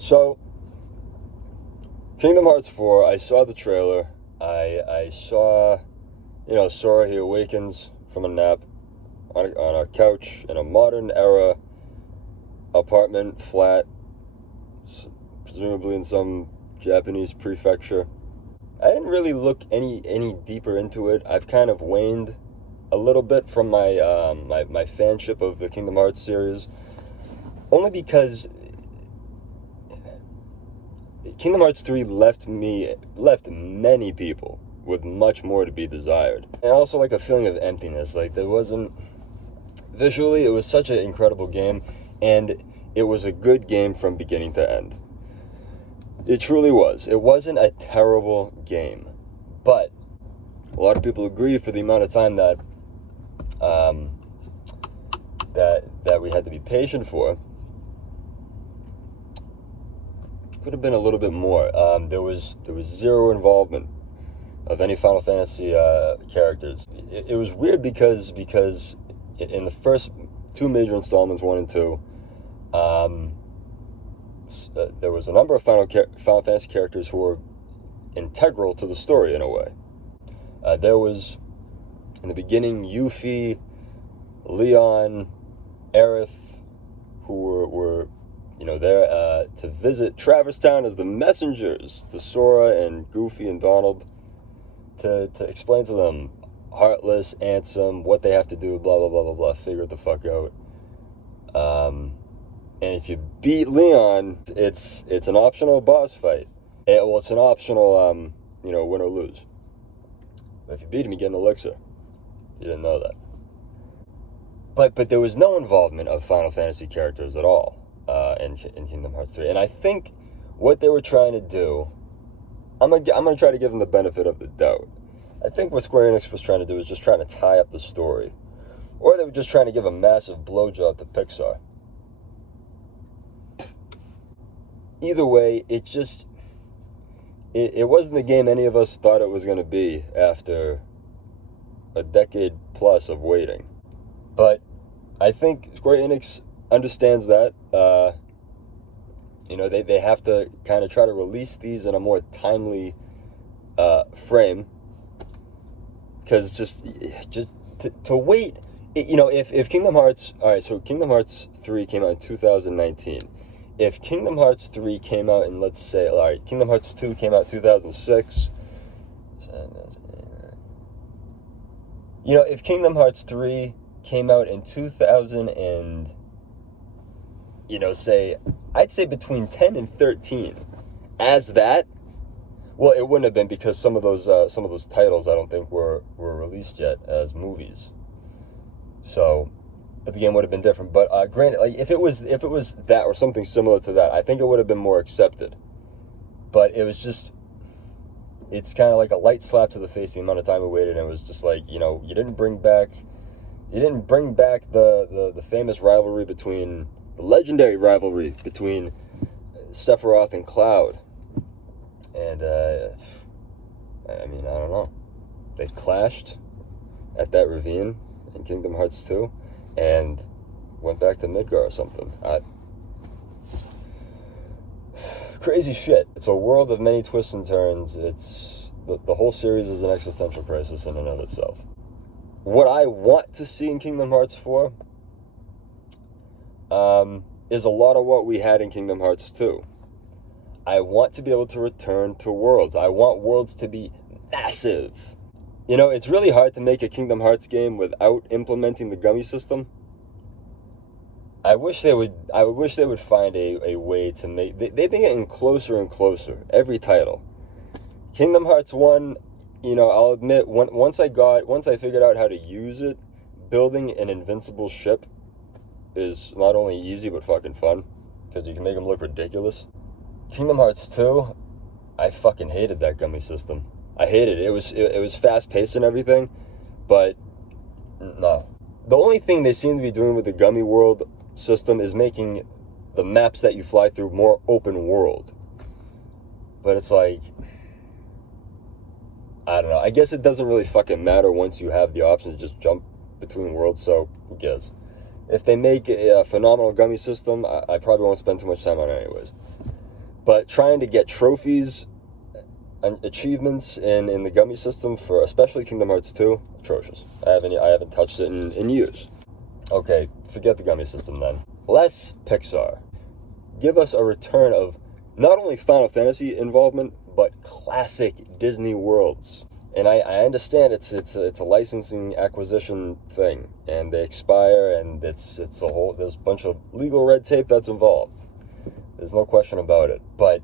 So, Kingdom Hearts 4, I saw the trailer. I saw, Sora, he awakens from a nap on a couch in a modern era apartment, flat, presumably in some Japanese prefecture. I didn't really look any deeper into it. I've kind of waned a little bit from my my fanship of the Kingdom Hearts series, only because Kingdom Hearts 3 left many people with much more to be desired. And also like a feeling of emptiness. Like there wasn't, visually it was such an incredible game, and it was a good game from beginning to end. It truly was. It wasn't a terrible game, but a lot of people agree for the amount of time that that we had to be patient for, could have been a little bit more. There was zero involvement of any Final Fantasy characters. It was weird because in the first two major installments, 1 and 2, there was a number of Final Fantasy characters who were integral to the story in a way. There was, in the beginning, Yuffie, Leon, Aerith, who were there to visit Traverse Town as the messengers to Sora and Goofy and Donald to explain to them Heartless, Ansem, what they have to do, blah, blah, blah, blah, blah, figure it the fuck out. And if you beat Leon, it's an optional boss fight. Well, it's an optional, win or lose. But if you beat him, you get an elixir. You didn't know that. But there was no involvement of Final Fantasy characters at all in Kingdom Hearts 3. And I think what they were trying to do, I'm gonna try to give them the benefit of the doubt. I think what Square Enix was trying to do was just trying to tie up the story. Or they were just trying to give a massive blowjob to Pixar. Either way, it wasn't the game any of us thought it was going to be after a decade plus of waiting. But I think Square Enix understands that. They have to kind of try to release these in a more timely frame. Because just to wait, if Kingdom Hearts, alright, so Kingdom Hearts 3 came out in 2019. If Kingdom Hearts 3 came out in, let's say, alright, Kingdom Hearts 2 came out in 2006. If Kingdom Hearts 3 came out in 2000 and, I'd say between 10 and 13. As that, well, it wouldn't have been because some of those titles I don't think were released yet as movies. So, but the game would have been different. But granted, like if it was that or something similar to that, I think it would have been more accepted. But it was just, it's kind of like a light slap to the face the amount of time we waited, and it was just like, you didn't bring back the famous rivalry between, the legendary rivalry between Sephiroth and Cloud. And I don't know. They clashed at that ravine in Kingdom Hearts 2 and went back to Midgar or something. Crazy shit. It's a world of many twists and turns. It's the whole series is an existential crisis in and of itself. What I want to see in Kingdom Hearts 4 is a lot of what we had in Kingdom Hearts 2. I want to be able to return to worlds. I want worlds to be massive. It's really hard to make a Kingdom Hearts game without implementing the gummy system. I wish they would find a way to make... They've been getting closer and closer, every title. Kingdom Hearts 1, I'll admit, once I figured out how to use it, building an invincible ship is not only easy, but fucking fun. Because you can make them look ridiculous. Kingdom Hearts 2, I fucking hated that gummy system. I hated it. It was fast-paced and everything, but no. The only thing they seem to be doing with the gummy world system is making the maps that you fly through more open world. But it's like, I don't know. I guess it doesn't really fucking matter once you have the option to just jump between worlds, so who cares? If they make a phenomenal gummy system, I probably won't spend too much time on it anyways. But trying to get trophies and achievements in the gummy system for especially Kingdom Hearts 2, atrocious. I haven't touched it in years. Okay, forget the gummy system then. Let's Pixar. Give us a return of not only Final Fantasy involvement, but classic Disney worlds. And I understand it's a licensing acquisition thing, and they expire, and there's a bunch of legal red tape that's involved. There's no question about it. But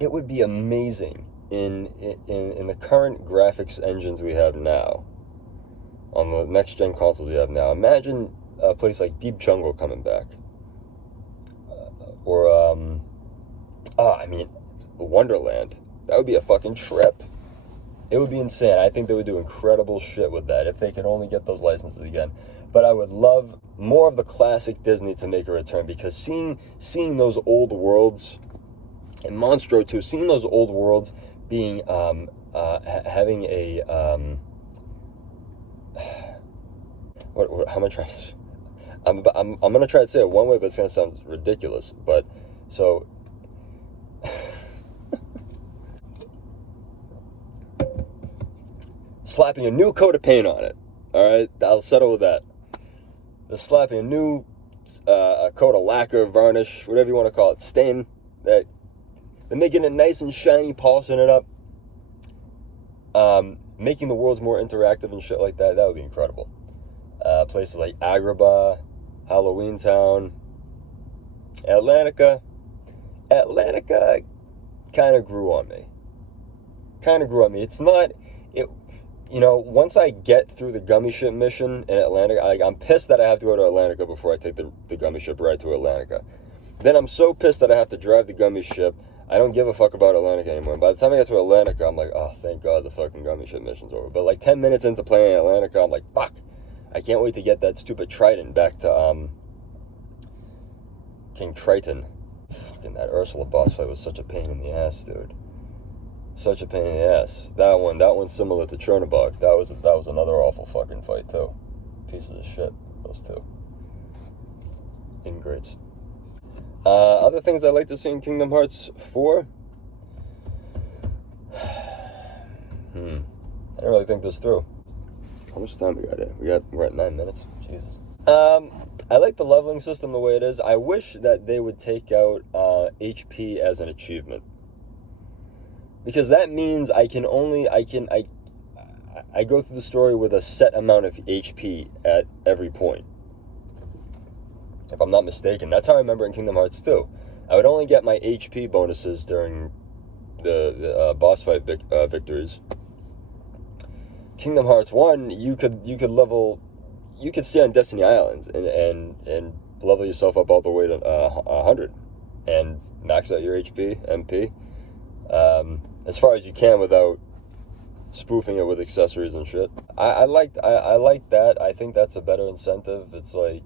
it would be amazing in the current graphics engines we have now, on the next gen consoles we have now. Imagine a place like Deep Jungle coming back, or Wonderland. That would be a fucking trip. It would be insane. I think they would do incredible shit with that if they could only get those licenses again. But I would love more of the classic Disney to make a return, because seeing those old worlds in Monstro 2, seeing those old worlds being having a what how am I trying to? I'm gonna try to say it one way, but it's gonna sound ridiculous. But so. Slapping a new coat of paint on it. All right, I'll settle with that. Just slapping a new coat of lacquer, varnish, whatever you want to call it, stain. That they're making it nice and shiny, polishing it up, making the worlds more interactive and shit like that. That would be incredible. Places like Agrabah, Halloween Town, Atlantica. Atlantica kind of grew on me. It's not. Once I get through the gummy ship mission in Atlantica, I'm pissed that I have to go to Atlantica before I take the gummy ship ride to Atlantica. Then I'm so pissed that I have to drive the gummy ship. I don't give a fuck about Atlantica anymore. By the time I get to Atlantica, I'm like, oh, thank God the fucking gummy ship mission's over. But like 10 minutes into playing Atlantica, I'm like, fuck. I can't wait to get that stupid Trident back to King Triton. Fucking that Ursula boss fight was such a pain in the ass, dude. Such a pain in the ass. That one's similar to Chernobog. That was another awful fucking fight too. Pieces of shit, those two. Ingrates. Other things I like to see in Kingdom Hearts 4. I didn't really think this through. How much time we got here? We're at 9 minutes. Jesus. I like the leveling system the way it is. I wish that they would take out HP as an achievement. Because that means I go through the story with a set amount of HP at every point. If I'm not mistaken. That's how I remember in Kingdom Hearts 2. I would only get my HP bonuses during the boss fight victories. Kingdom Hearts 1, you could stay on Destiny Islands and level yourself up all the way to 100 and max out your HP, MP. As far as you can without spoofing it with accessories and shit. I like that. I think that's a better incentive. It's like,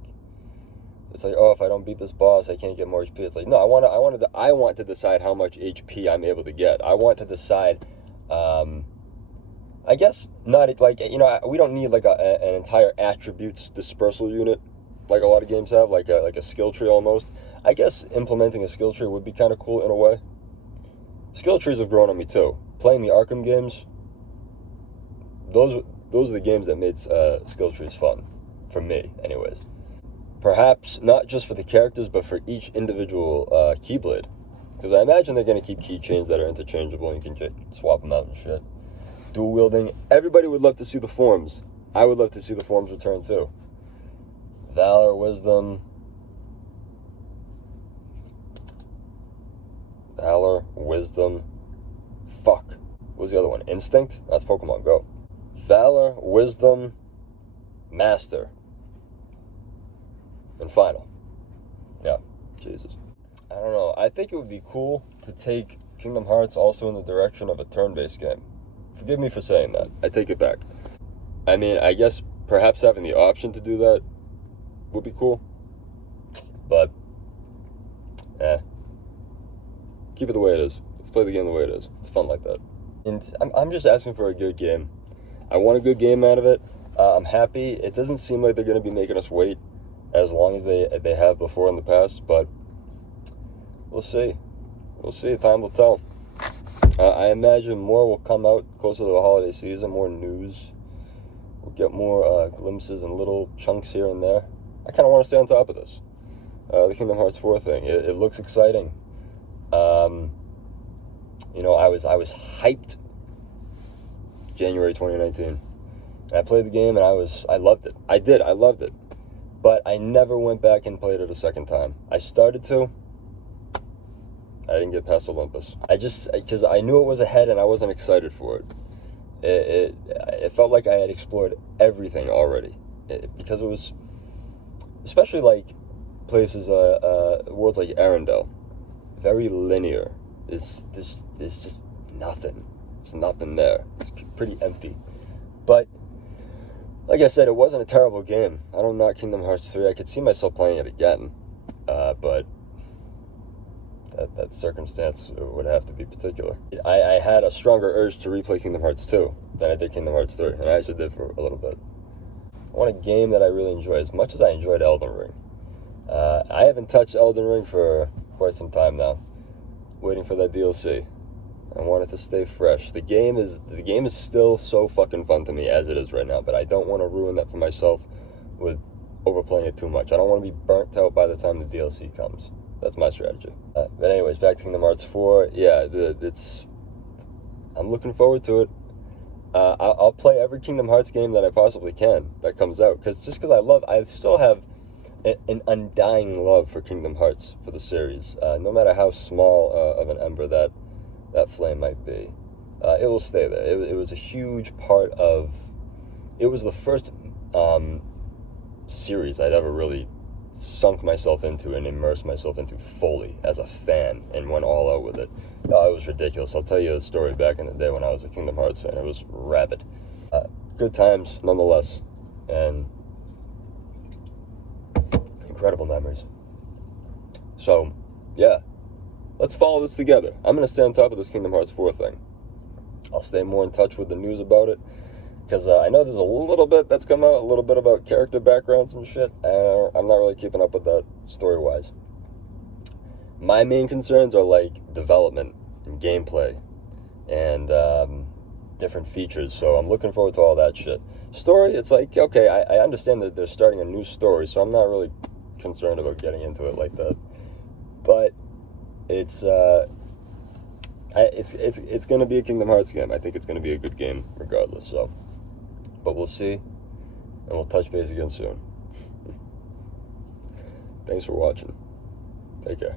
oh, if I don't beat this boss, I can't get more HP. It's like, no, I want to decide how much HP I'm able to get. I want to decide, I guess not like, we don't need like an entire attributes dispersal unit like a lot of games have, like a skill tree almost. I guess implementing a skill tree would be kind of cool in a way. Skill trees have grown on me too. Playing the Arkham games, those are the games that made skill trees fun, for me anyways. Perhaps not just for the characters, but for each individual Keyblade. Because I imagine they're going to keep keychains that are interchangeable and you can swap them out and shit. Dual wielding. Everybody would love to see the forms. I would love to see the forms return too. Valor, Wisdom. Valor, Wisdom. Fuck. What was the other one? Instinct? That's Pokemon Go. Valor, Wisdom, Master. And Final. Yeah. Jesus. I don't know. I think it would be cool to take Kingdom Hearts also in the direction of a turn-based game. Forgive me for saying that. I take it back. I mean, I guess perhaps having the option to do that would be cool. But, keep it the way it is. Let's play the game the way it is. It's fun like that. And I'm just asking for a good game. I want a good game out of it. I'm happy. It doesn't seem like they're going to be making us wait as long as they have before in the past, but we'll see. we'll see. Time will tell. I imagine more will come out closer to the holiday season, more news. We'll get more glimpses and little chunks here and there. I kind of want to stay on top of this. The Kingdom Hearts 4 thing. It looks exciting. You know, I was hyped January 2019. And I played the game and I loved it. I loved it. But I never went back and played it a second time. I started to. I didn't get past Olympus. Because I knew it was ahead and I wasn't excited for it. It felt like I had explored everything already. Because it was, especially like places, worlds like Arendelle, very linear. There's just nothing. It's nothing there. It's pretty empty. But like I said, it wasn't a terrible game. I don't knock Kingdom Hearts 3. I could see myself playing it again. But that circumstance would have to be particular. I had a stronger urge to replay Kingdom Hearts 2 than I did Kingdom Hearts 3. And I actually did for a little bit. I want a game that I really enjoy as much as I enjoyed Elden Ring. I haven't touched Elden Ring for quite some time now. Waiting for that DLC. I want it to stay fresh. The game is still so fucking fun to me as it is right now, but I don't want to ruin that for myself with overplaying it too much. I don't want to be burnt out by the time the DLC comes. That's my strategy. But anyways, back to Kingdom Hearts 4. Yeah, I'm looking forward to it. I'll play every Kingdom Hearts game that I possibly can that comes out, because I still have an undying love for Kingdom Hearts, for the series. No matter how small of an ember that flame might be, it will stay there. It was a huge part of. It was the first series I'd ever really sunk myself into and immersed myself into fully as a fan and went all out with it. Oh, it was ridiculous. I'll tell you a story back in the day when I was a Kingdom Hearts fan. It was rabid. Good times, nonetheless, and incredible memories. So, yeah, let's follow this together. I'm going to stay on top of this Kingdom Hearts 4 thing. I'll stay more in touch with the news about it, because I know there's a little bit that's come out, a little bit about character backgrounds and shit, and I'm not really keeping up with that story-wise. My main concerns are, like, development and gameplay and different features, so I'm looking forward to all that shit. Story, it's like, okay, I understand that they're starting a new story, so I'm not really concerned about getting into it like that. But it's going to be a Kingdom Hearts game. I think it's going to be a good game regardless, so. But we'll see, and we'll touch base again soon. Thanks for watching. Take care.